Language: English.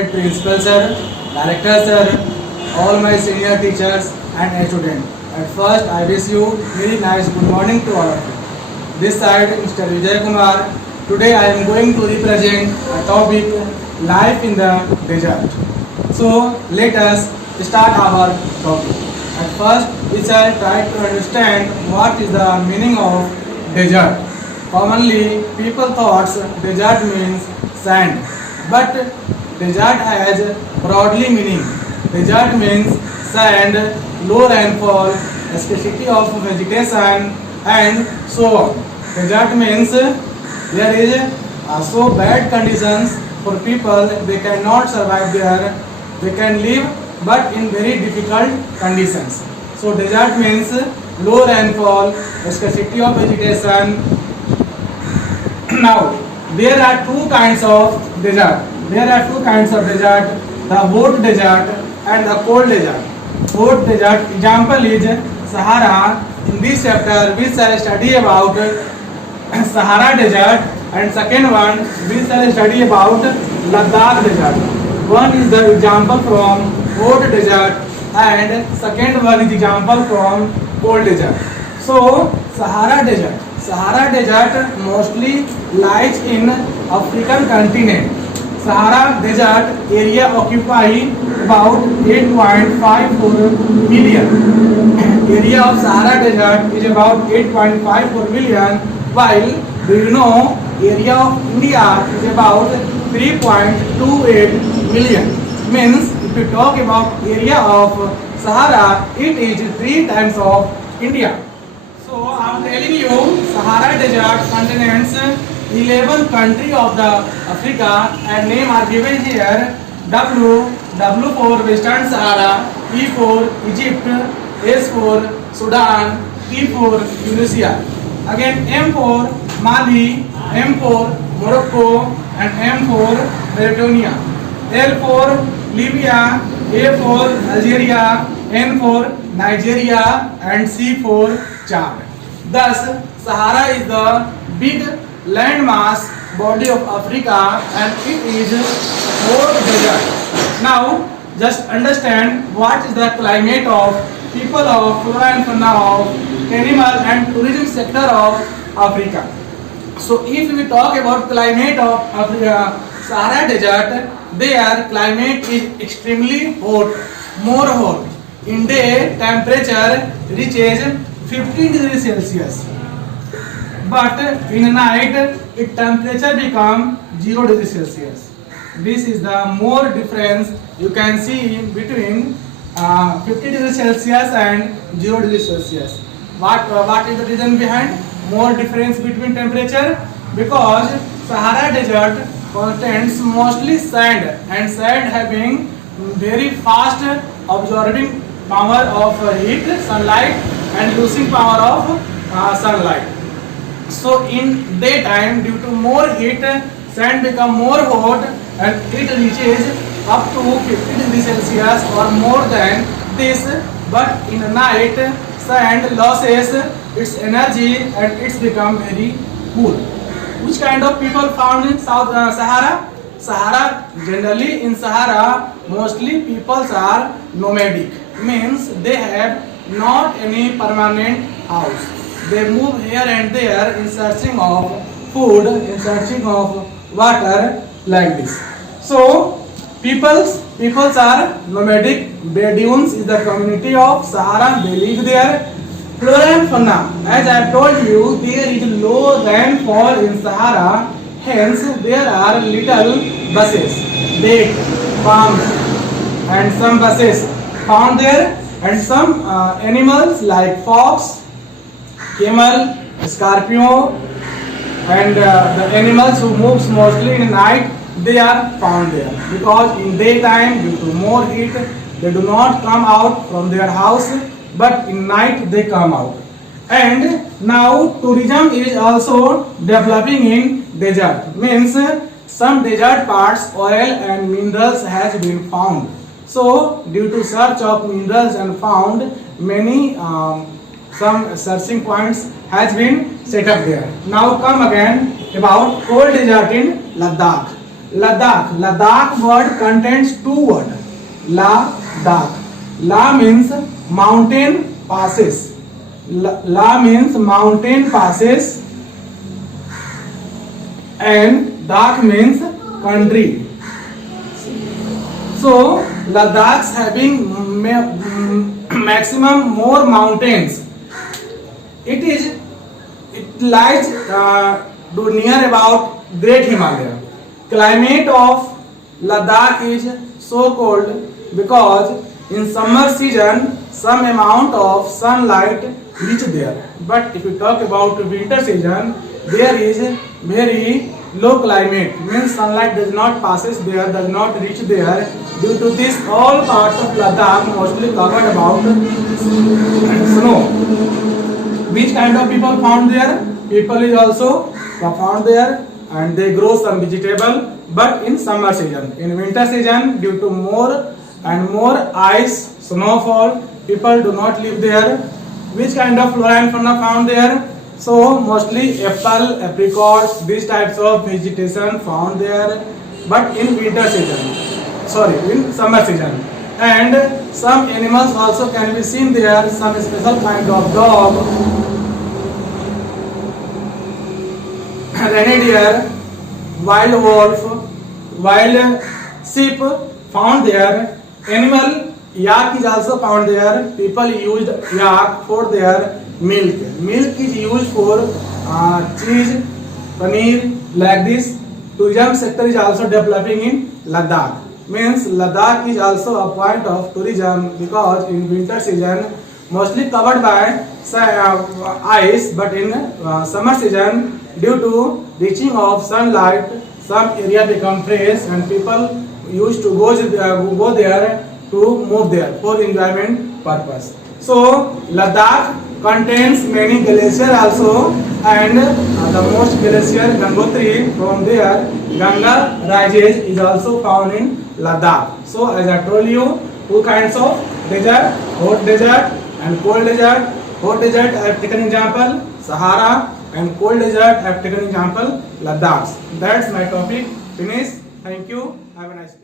respected principal sir, director sir, all my senior teachers and students. At first, I wish you very nice good morning to all of you. This side, Mr. Vijay Kumar. Today, I am going to represent a topic, life in the desert. So, let us start our topic. At first, we shall try to understand what is the meaning of desert. Commonly, people thought desert means sand, but desert has broadly meaning. Desert means sand, low rainfall, scarcity of vegetation, and so on. Desert means there is so bad conditions for people they cannot survive there. They can live, but in very difficult conditions. So desert means low rainfall, scarcity of vegetation. Now, there are two kinds of desert. The hot desert and the cold desert. Hot desert example is Sahara. In this chapter, we shall study about Sahara desert, and second one we shall study about Ladakh desert. One is the example from hot desert, and second one is example from cold desert. So, Sahara desert mostly lies in African continent. Sahara desert area occupy about 8.54 million. Area of Sahara desert is about 8.54 million, while do you know area of India is about 3.28 million. Means if you talk about area of Sahara, it is 3 times of India. So I am telling you, Sahara desert contains 11 countries of the Africa, and name are given here. W for Western Sahara, E for Egypt, S for Sudan, T for Tunisia. Again M for Mali, M for Morocco, and M for Mauritania. L for Libya, A for Algeria, N for Nigeria, and C for Chad. Thus, Sahara is the big landmass body of Africa, and it is hot desert. Now, just understand what is the climate of people of flora and fauna of animal and tourism sector of Africa. So, if we talk about climate of Africa, Sahara desert, their climate is extremely hot, more hot. In day, temperature reaches 15 degrees Celsius. But in night, its temperature becomes 0 degrees Celsius. This is the more difference you can see between 50 degrees Celsius and 0 degrees Celsius. What is the reason behind more difference between temperature? Because Sahara desert contains mostly sand, and sand having very fast absorbing power of heat, sunlight, and losing power of sunlight. So in daytime, due to more heat, sand become more hot, and it reaches up to 50 degrees Celsius or more than this. But in the night, sand loses its energy and it's become very cool. Which kind of people found in South Sahara? Generally in Sahara, mostly peoples are nomadic. Means they have not any permanent house. They move here and there in searching of food, in searching of water, like this. So, peoples are nomadic. Bedouins is the community of Sahara. They live there. Flora and fauna. As I have told you, there is low rainfall in Sahara. Hence, there are little bushes, date, palms, and some bushes found there, and some animals like fox, camel, scorpion, and the animals who moves mostly in night, they are found there. Because in daytime, due to more heat, they do not come out from their house, but in night they come out. And now tourism is also developing in desert. Means some desert parts oil and minerals has been found. So due to search of minerals and found, many some searching points has been set up there. Now come again about cold desert in Ladakh. Ladakh. Ladakh word contains two words. Ladakh. La means mountain passes. La means mountain passes, and Dak means country. So Ladakh's having maximum more mountains. It lies near about Great Himalaya. Climate of Ladakh is so cold because in summer season some amount of sunlight reach there. But if we talk about winter season, there is very low climate, means sunlight does not passes there, does not reach there. Due to this, all parts of Ladakh mostly covered about snow. Which kind of people found there? People is also found there, and they grow some vegetable, but in summer season. In winter season, due to more and more ice, snowfall, people do not live there. Which kind of flora and fauna found there? So mostly apple, apricots, these types of vegetation found there, but in winter season, in summer season. And some animals also can be seen there, some special kind of dog, reindeer, wild wolf, wild sheep found there. Animal yak is also found there. People used yak for their milk. Milk is used for cheese, paneer, like this. Tourism sector is also developing in Ladakh. Means Ladakh is also a point of tourism because in winter season mostly covered by ice, but in summer season due to reaching of sunlight, some area become fresh and people used to go there to move there for enjoyment purpose. So Ladakh contains many glaciers also, and the most glacier Gangotri, from there Ganga rises, is also found in Ladakh. So as I told you, two kinds of desert, hot desert and cold desert. Hot desert I have taken example Sahara, and cold desert I have taken example Ladakh. That's my topic. Finish. Thank you. Have a nice day.